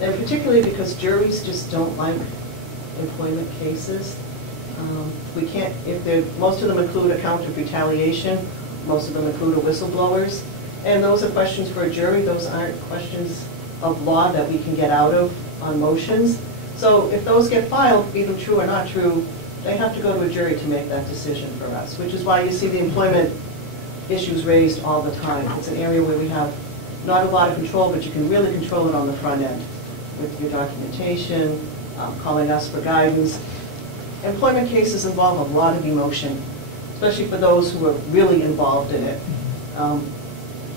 And particularly because juries just don't like employment cases. We can't, most of them include a count of retaliation, most of them include whistleblowers, and those are questions for a jury. Those aren't questions of law that we can get out of on motions. So if those get filed, either true or not true, they have to go to a jury to make that decision for us, which is why you see the employment issues raised all the time. It's an area where we have not a lot of control, but you can really control it on the front end with your documentation, calling us for guidance. Employment cases involve a lot of emotion, especially for those who are really involved in it.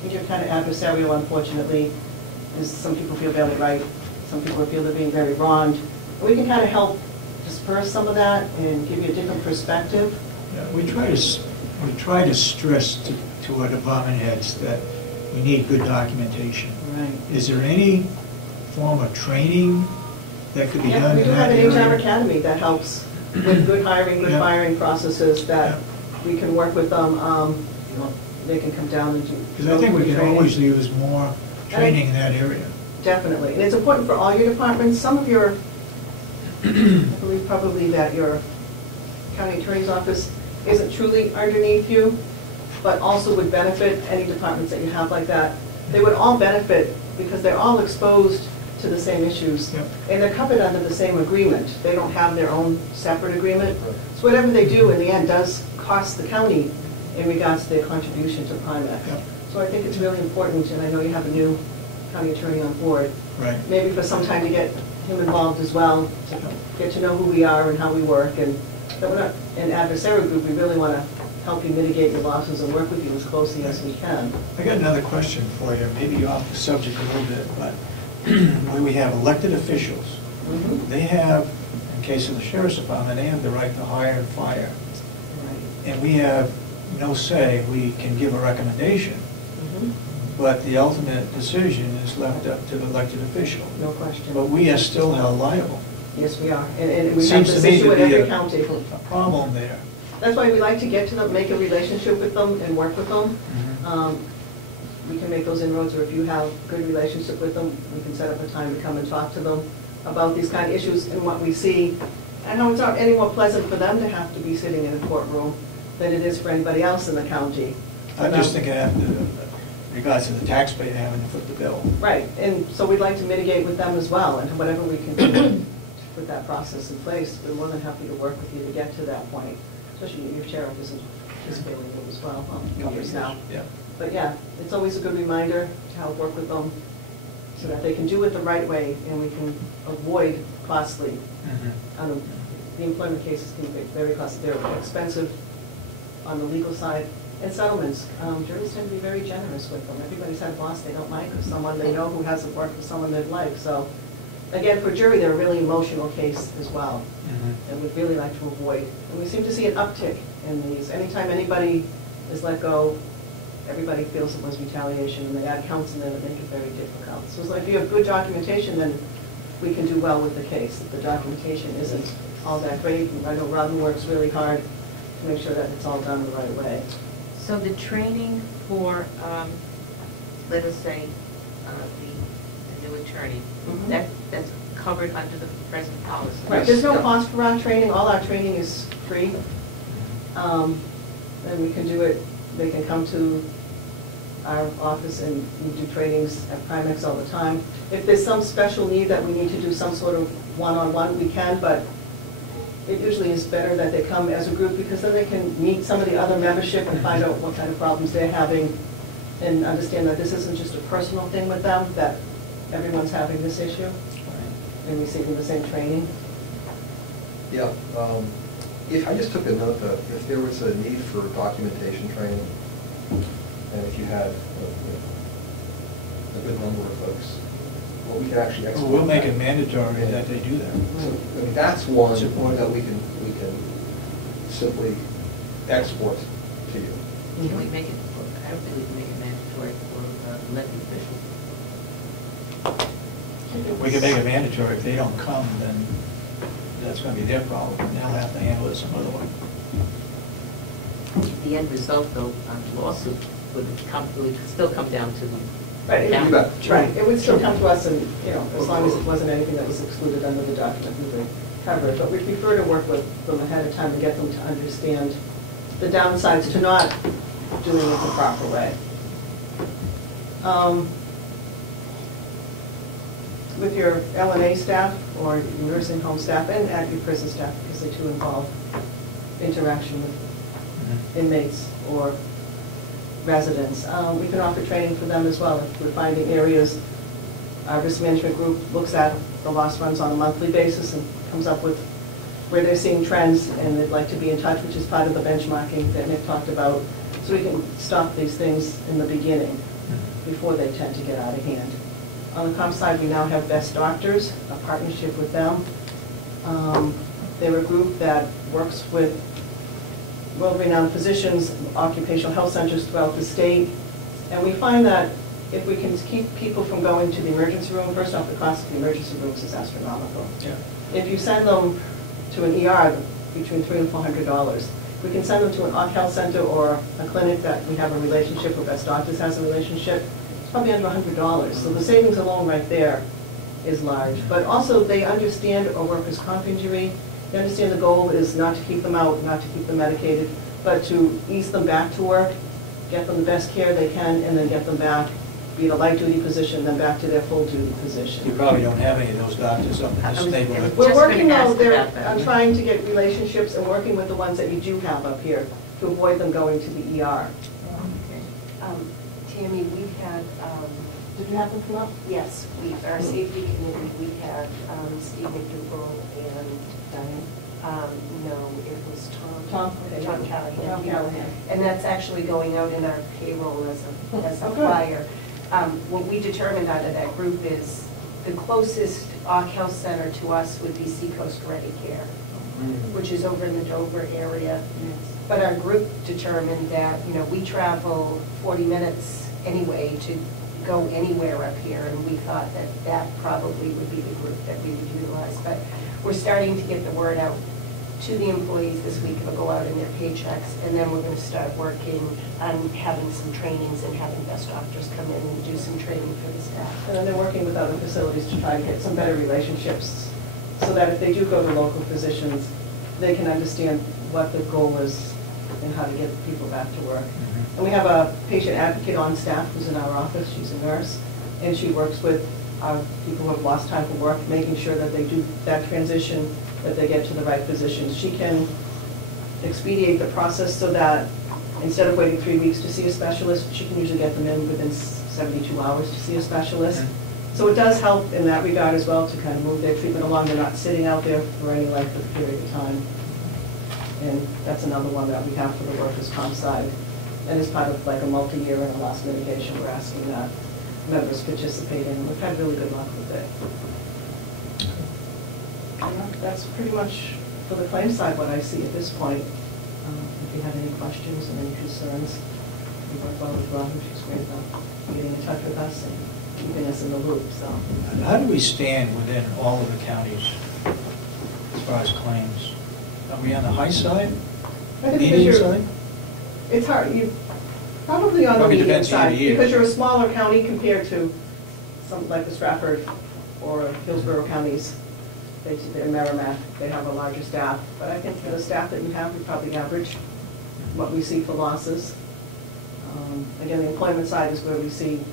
You're kind of adversarial, unfortunately, because some people feel very right, some people feel they're being very wronged. We can kind of help disperse some of that and give you a different perspective. Yeah, we try to stress to our department heads that we need good documentation. Right. Is there any form of training that could be done in that area? We do have an HR academy that helps with good hiring, good firing processes that we can work with them. They can come down and do. Because I think we can always use more training in that area. Definitely. And it's important for all your departments. Some of your, I believe probably that your county attorney's office isn't truly underneath you, but also would benefit any departments that you have like that. They would all benefit because they're all exposed to the same issues. Yep. And they're covered under the same agreement. They don't have their own separate agreement. So whatever they do in the end does cost the county in regards to their contribution to Primex. Yep. So I think it's really important, and I know you have a new county attorney on board. Right. Maybe for some time to get him involved as well, to get to know who we are and how we work, and that we're not an adversarial group. We really want to help you mitigate your losses and work with you as closely as we can. I got another question for you, maybe off the subject a little bit, but when we have elected officials, they have, in case of the sheriff's department, they have the right to hire and fire. Right. And we have no say. We can give a recommendation, but the ultimate decision is left up to the elected official. No question. But we are still held liable. Yes, we are. And we have Seems this to me issue to at be every a county. problem there. That's why we like to get to them, make a relationship with them and work with them. We can make those inroads, or if you have a good relationship with them, we can set up a time to come and talk to them about these kind of issues and what we see. I know it's not any more pleasant for them to have to be sitting in a courtroom than it is for anybody else in the county. I'm just thinking in regards to the taxpayer having to foot the bill. Right, and so we'd like to mitigate with them as well, and whatever we can do with that process in place, we're more than happy to work with you to get to that point, especially your sheriff isn't participating in it as well, years now. Yeah. But yeah, it's always a good reminder to help work with them so that they can do it the right way and we can avoid costly. The employment cases can be very costly. They're expensive on the legal side. And settlements, juries tend to be very generous with them. Everybody's had a boss they don't like, or someone they know who hasn't worked for someone they'd like. So again, for jury, they're a really emotional case as well. And we'd really like to avoid. And we seem to see an uptick in these. Anytime anybody is let go, everybody feels it was retaliation, and they add counts in there that make it very difficult. So it's like if you have good documentation, then we can do well with the case. If the documentation isn't all that great, I know Robin works really hard to make sure that it's all done the right way. So the training for, let us say, the new attorney, that's covered under the present policy? Right, there's no cost for our training. All our training is free. And we can do it, they can come to our office and we do trainings at Primex all the time. If there's some special need that we need to do some sort of one-on-one, we can, but it usually is better that they come as a group because then they can meet some of the other membership and find out what kind of problems they're having and understand that this isn't just a personal thing with them, that everyone's having this issue and receiving the same training. Yeah. If I just took a note that if there was a need for documentation training, and if you had a good number of folks, well, we could actually export. We'll make it mandatory that they do that. So, I mean, that's one that we can simply export to you. Can we make it? I don't think we can make it mandatory for elected officials. We can make it mandatory. If they don't come, then that's going to be their problem, and they'll have to handle it some other way. The end result, though, on the lawsuit would still come down to the Right, Yeah. You bet. right, it would still come to us and, you know, as long as it wasn't anything that was excluded under the document, we would cover it. But we prefer to work with them ahead of time and get them to understand the downsides to not doing it the proper way. With your LNA staff or your nursing home staff and at your prison staff, because they too involve interaction with inmates or residents. We can offer training for them as well. If we're finding areas, our risk management group looks at the loss runs on a monthly basis and comes up with where they're seeing trends and they'd like to be in touch, which is part of the benchmarking that Nick talked about, so we can stop these things in the beginning before they tend to get out of hand. On the comp side, we now have Best Doctors, a partnership with them. They're a group that works with world-renowned physicians, occupational health centers throughout the state. And we find that if we can keep people from going to the emergency room, first off, the cost of the emergency rooms is astronomical. Yeah. If you send them to an ER, between $300 and $400. We can send them to an health center or a clinic that we have a relationship, or Best Doctors has a relationship, it's probably under $100. So the savings alone right there is large. But also they understand a workers' comp injury. They understand the goal is not to keep them out, not to keep them medicated, but to ease them back to work, get them the best care they can, and then get them back, be it a light duty position, then back to their full duty position. You probably don't have any of those doctors up in this neighborhood. We're Just working gonna out ask there about that. on trying to get relationships and working with the ones that you do have up here to avoid them going to the ER. Tammy, we've had, Did you have them come up? yes, our safety committee, we had Steve McDougal and, no, it was Tom, okay. Tom Callahan. Tom Callahan. And that's actually going out in our payroll as a Oh, good. flyer. What we determined out of that group is the closest health center to us would be Seacoast Ready Care, which is over in the Dover area. But our group determined that, you know, we travel 40 minutes anyway to go anywhere up here, and we thought that that probably would be the group that we would utilize. But we're starting to get the word out to the employees this week. It'll go out in their paychecks, and then we're going to start working on having some trainings and having Best Doctors come in and do some training for the staff. And then they're working with other facilities to try to get some better relationships so that if they do go to local physicians, they can understand what the goal is and how to get people back to work. And we have a patient advocate on staff who's in our office. She's a nurse, and she works with our people who have lost time from work, making sure that they do that transition, that they get to the right physicians. She can expedite the process so that instead of waiting 3 weeks to see a specialist, she can usually get them in within 72 hours to see a specialist. So it does help in that regard as well to kind of move their treatment along. They're not sitting out there for any length of period of time. And that's another one that we have for the workers' comp side. And as part of like a multi-year and a loss mitigation, we're asking that members participate in. We've had really good luck with it. And that's pretty much for the claim side what I see at this point. If you have any questions and any concerns, we work well with Robin. She's great about getting in touch with us and keeping us in the loop. So, How do we stand within all of the counties as far as claims? Are we on the high side? I think Medium because side? it's hard. You probably on the Probably medium depends year to side year. because you're a smaller county compared to some like the Stratford or Hillsborough counties. They're Merrimack. They have a larger staff, but I think for the staff that you have, we probably average what we see for losses. Again, the employment side is where we see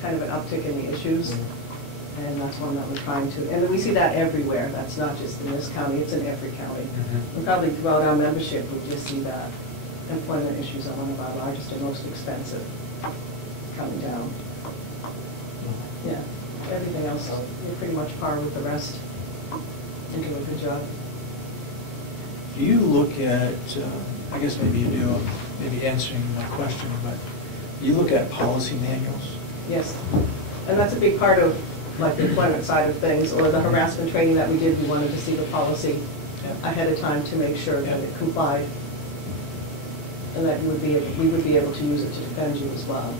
kind of an uptick in the issues, and that's one that we're trying to. And we see that everywhere. That's not just in this county; it's in every county. And probably throughout our membership, we just see that employment issues are one of our largest and most expensive coming down. Yeah, everything else, we're pretty much par with the rest. And do a good job. Do you look at, I guess maybe you do, maybe answering my question, but do you look at policy manuals? Yes, and that's a big part of like the employment side of things, or the harassment training that we did. We wanted to see the policy ahead of time to make sure that it complied, and that we would be able to use it to defend you as well.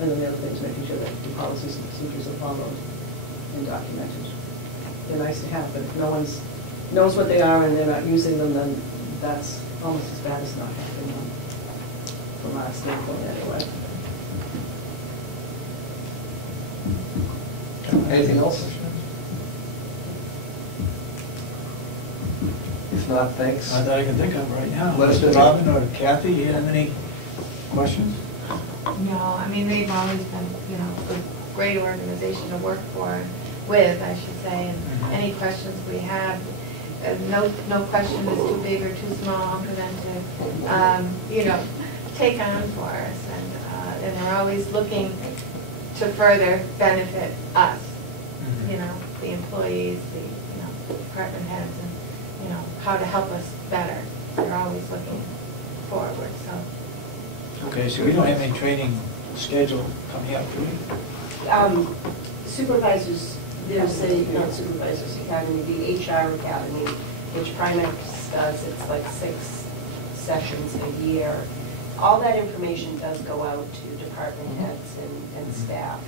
And then the other thing is making sure that the policies and procedures are followed and documented. They're nice to have, but if no one knows what they are and they're not using them, then that's almost as bad as not having them, from our standpoint anyway. Anything else? If not, thanks. Not that I can think of right now. Let us know. Robin or Kathy, you have any questions? No, I mean, they've always been, you know, a great organization to work with, I should say, and any questions we have, no question is too big or too small for them to, you know, take on for us, and they're always looking to further benefit us, you know, the employees, the, you know, department heads, and, you know, how to help us better. They're always looking forward, so. Okay, so we don't have any training schedule coming up, do we? Supervisors, there's a, not supervisors academy, the HR academy, which Primex does, it's like 6 sessions a year. All that information does go out to department heads and staff.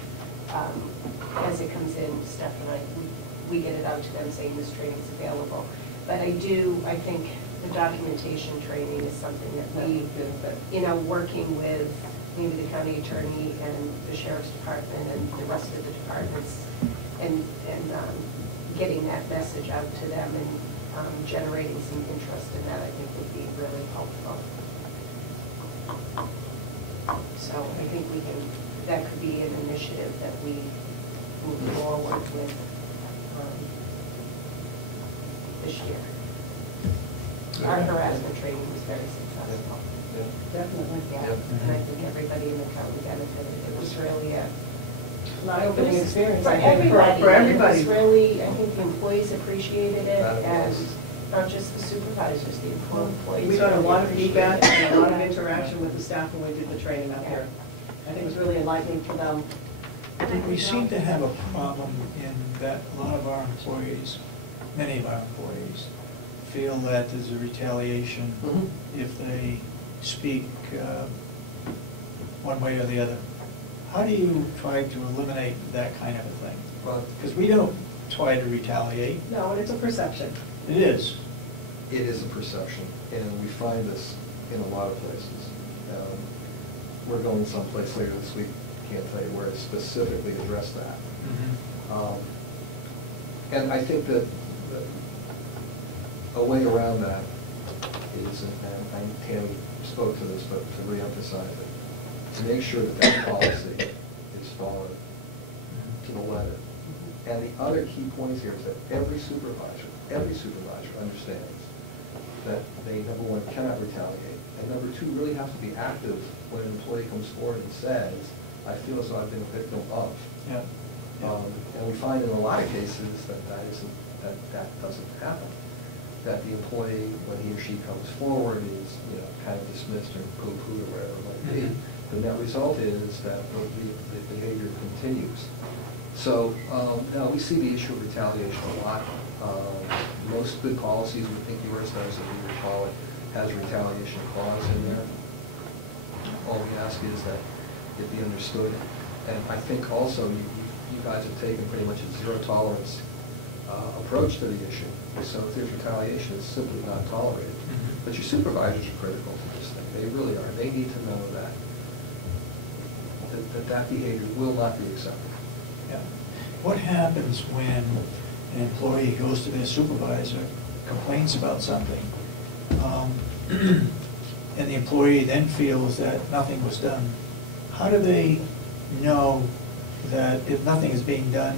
As it comes in, Steph and I, we get it out to them saying this training is available. But I think the documentation training is something that we, you know, working with maybe the county attorney and the sheriff's department and the rest of the departments, and getting that message out to them and generating some interest in that, I think would be really helpful. So I think that could be an initiative that we move forward with this year. Our harassment training was very successful. Definitely. Yeah, and I think everybody in the county benefited. It was really a Eye-opening experience. For I think, everybody. For everybody. It was really, I think the employees appreciated it, That and was. not just the supervisors, the employees. We got a really lot of appreciated feedback and a lot of it. interaction with the staff when we did the training up here. I think it was really enlightening for them. We seem to have a problem in that a lot of our employees, many of our employees, feel that there's a retaliation if they speak one way or the other. How do you try to eliminate that kind of a thing? Because we don't try to retaliate. No, and it's a perception. It is. It is a perception, and we find this in a lot of places. We're going someplace later this week, can't tell you where it specifically addressed that. And I think that a way around that is, and Tammy spoke to this, but to reemphasize it, to make sure that that policy is followed to the letter. And the other key point here is that every supervisor understands that they, number one, cannot retaliate, and number two, really have to be active when an employee comes forward and says, I feel as though I've been a victim of. Yeah. And we find in a lot of cases that doesn't happen. That the employee, when he or she comes forward, is, you know, kind of dismissed or poo-pooed or whatever it might be. The net result is that the behavior continues. So, no, we see the issue of retaliation a lot. Most good policies, we think yours does, as we recall it, has a retaliation clause in there. All we ask is that it be understood. And I think also you guys have taken pretty much a zero tolerance approach to the issue. So if there's retaliation, it's simply not tolerated. But your supervisors are critical to this thing. They really are. They need to know that behavior will not be accepted. Yeah. What happens when an employee goes to their supervisor, complains about something, and the employee then feels that nothing was done? How do they know that if nothing is being done,